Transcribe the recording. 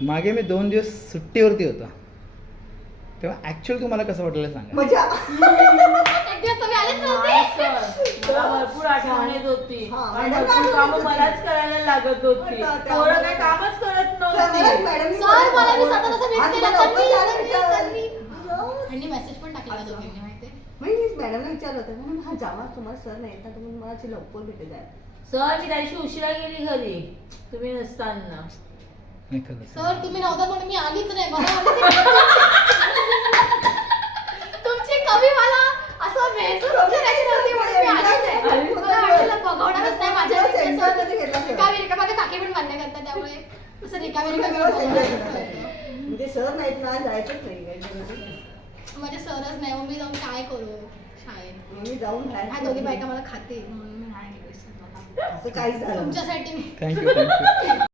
मागे मी 2 दिवस सुट्टीवरती होतो, तेव्हा ऍक्च्युअल तुम्हाला कसं वाटलं सांगा. मजा. एक दिवस तुम्ही आलेच नव्हते. मला भरपूर आठवण येत होती हा, आणि मॅडम भरपूर आठवण कामं येत होती. मलाच करायला लागत होती. होतं, त्या- पोरं काही कामच करत नव्हती. सर मला मी स्वतः तसं मिस आज केलं मला लवकर जायला त्यांनी भेटलं. त्यांनी मेसेज पण टाकला दोघींनी माहितीये. मी मॅडमला विचारलं होतं म्हणून हा जावा तुम्हाला सर नाही येतात तुम्ही मला ती लवकर भेटत आहे. सर मी त्या दिवशी उशिरा गेली घरी तुम्ही नसताना. नाही खरंच. सर तुम्ही नव्हता म्हणून मी आलीच नाही. मला वाटलं तुमची कमी मला असं महसूस करायची नव्हती म्हणून मी आलीच नाही. मला वाटलं बघवणारच नाही माझ्या सेंटरमध्ये घेतला सर. रिकामी माझे काकी पण मान्य करतात त्यामुळे असं रिकामी म्हणजे सर नाहीत ना जायचंच नाही काय. माझे सरच नाही मग मी जाऊन काय करू शाळेत. मी जाऊन ह्या दोघी बायका मला खाते म्हणून मी नाही गेले. असं काहीच झालं नाही. तुमच्यासाठी मी थँक्यू.